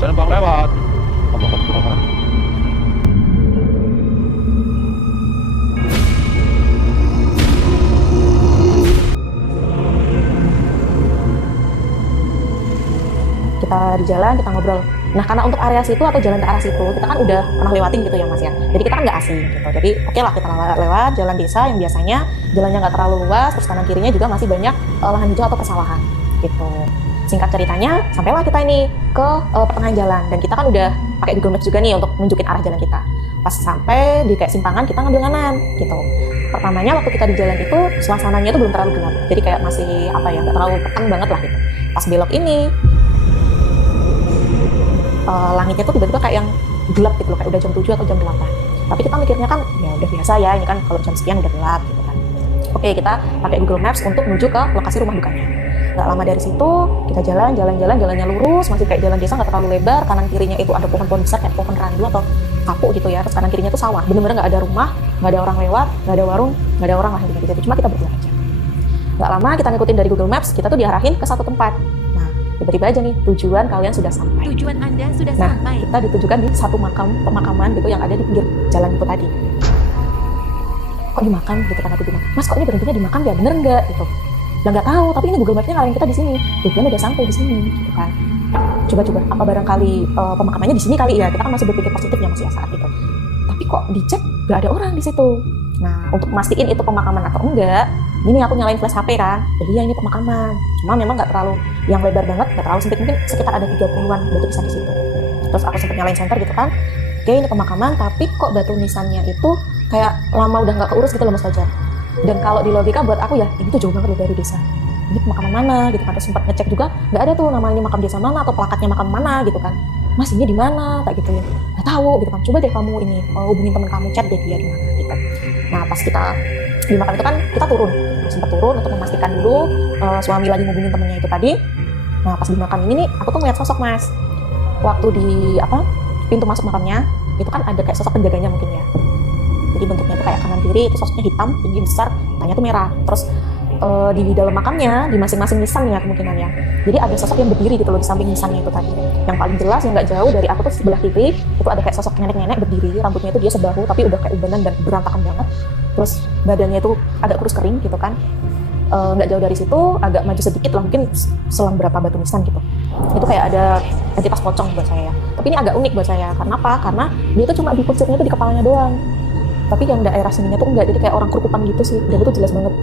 Saya numpang lewat. Allah. Kita di jalan, kita ngobrol. Nah, karena untuk area situ atau jalan ke arah situ, kita kan udah pernah lewatin gitu ya Mas ya. Jadi kita kan nggak asing gitu. Jadi oke lah kita lewat jalan desa yang biasanya jalannya nggak terlalu luas, terus kanan kirinya juga masih banyak lahan hijau atau persawahan gitu. Singkat ceritanya, sampailah kita ini ke pertengahan jalan. Dan kita kan udah pakai Google Maps juga nih untuk nunjukin arah jalan kita. Pas sampai di kayak simpangan, kita ngambil kanan gitu. Pertamanya waktu kita di jalan itu, suasananya itu belum terlalu gelap. Jadi kayak masih apa ya, nggak terlalu petang banget lah gitu. Pas belok ini, langitnya tuh tiba-tiba kayak yang gelap gitu loh, kayak udah jam 7 atau jam 8. Tapi kita mikirnya kan ya udah biasa ya, ini kan kalau jam sekian udah gelap gitu kan. Oke, kita pakai Google Maps untuk menuju ke lokasi rumah dukanya. Gak lama dari situ kita jalannya lurus, masih kayak jalan desa, nggak terlalu lebar. Kanan kirinya itu ada pohon-pohon besar kayak pohon randu atau kapuk gitu ya. Terus kanan kirinya tuh sawah, bener-bener nggak ada rumah, nggak ada orang lewat, nggak ada warung, nggak ada orang lah gitu. Cuma kita berdua aja. Gak lama kita ngikutin dari Google Maps, kita tuh diarahin ke satu tempat. Tiba-tiba aja nih, tujuan kalian sudah sampai. Tujuan Anda sudah nah, sampai. Kita ditujukan di satu pemakaman gitu yang ada di pinggir jalan itu tadi. Kok dimakan gitu kan aku bilang, Mas kok ini berhentinya dimakan ya, bener nggak gitu. Lah nggak tahu, tapi ini Google Maps-nya ngarahin kita di sini. Tujuan udah sampai di sini gitu kan. Coba apa barangkali pemakamannya di sini kali ya, kita kan masih berpikir positif ya Mas ya saat itu. Tapi kok dicek nggak ada orang di situ. Nah, untuk mastiin itu pemakaman atau enggak, ini aku nyalain flash HP kan, jadi ya ini pemakaman. Cuma memang nggak terlalu yang lebar banget, nggak terlalu sempit, mungkin sekitar ada 30-an batu nisan di situ. Terus aku sempat nyalain senter gitu kan, oke ini pemakaman, tapi kok batu nisannya itu kayak lama udah nggak keurus gitu loh Mas Fajar. Dan kalau di logika buat aku ya, ini tuh jauh banget loh dari desa. Ini pemakaman mana gitu kan, terus sempat ngecek juga, nggak ada tuh nama ini makam desa mana atau plakatnya makam mana gitu kan. Mas ini di mana, kayak gitu ya, nggak tahu gitu kan. Coba deh kamu ini hubungin temen kamu, chat deh dia di mana gitu. Nah pas kita di makam itu kan kita sempat turun untuk memastikan dulu suami lagi ngubungin temennya itu tadi. Nah pas di makam ini nih aku tuh ngeliat sosok Mas. Waktu di pintu masuk makamnya itu kan ada kayak sosok penjaganya mungkin ya. Jadi bentuknya tuh kayak kanan kiri, itu sosoknya hitam, tinggi besar, tanya tuh merah. Terus di dalam makamnya di masing-masing nisan ya kemungkinannya. Jadi ada sosok yang berdiri gitu loh di samping nisannya itu tadi. Yang paling jelas yang nggak jauh dari aku tuh sebelah kiri itu ada kayak sosok nenek-nenek berdiri, rambutnya itu dia sebahu tapi udah kayak ubanan dan berantakan banget. Terus badannya itu agak kurus kering gitu kan. Nggak jauh dari situ, agak maju sedikit lah, mungkin selang berapa batu nisan gitu. Itu kayak ada entitas pocong buat saya. Tapi ini agak unik buat saya. Karena apa? Karena dia tuh cuma di pucuknya tuh di kepalanya doang. Tapi yang daerah sininya tuh enggak, jadi kayak orang kerukupan gitu sih. Dan itu jelas banget.